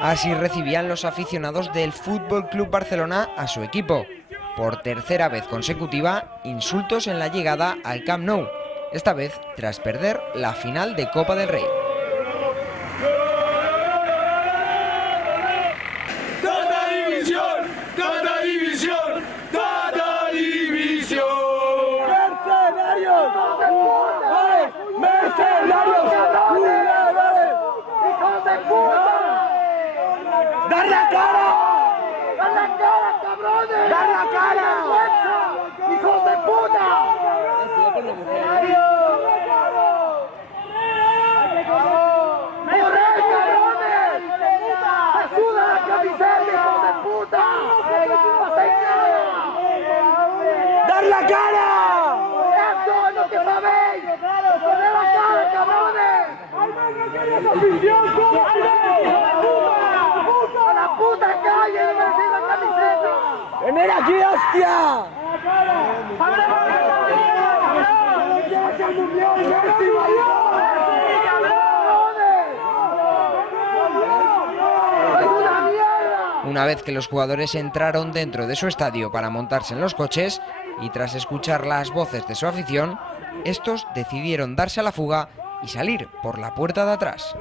Así recibían los aficionados del Fútbol Club Barcelona a su equipo. Por tercera vez consecutiva, insultos en la llegada al Camp Nou, esta vez tras perder la final de Copa del Rey. ¡Dar la cara! ¡Dar la cara, cabrones! ¡Dar la cara! ¡Hijos de puta! ¡Correr, cabrones! ¡Se suda la camiseta, hijos de puta! ¡Dar la cara! ¡Esto es lo que sabéis! ¡Poner la cara, cabrones! ¡Ven aquí, hostia! Una vez que los jugadores entraron dentro de su estadio para montarse en los coches y tras escuchar las voces de su afición, estos decidieron darse a la fuga y salir por la puerta de atrás.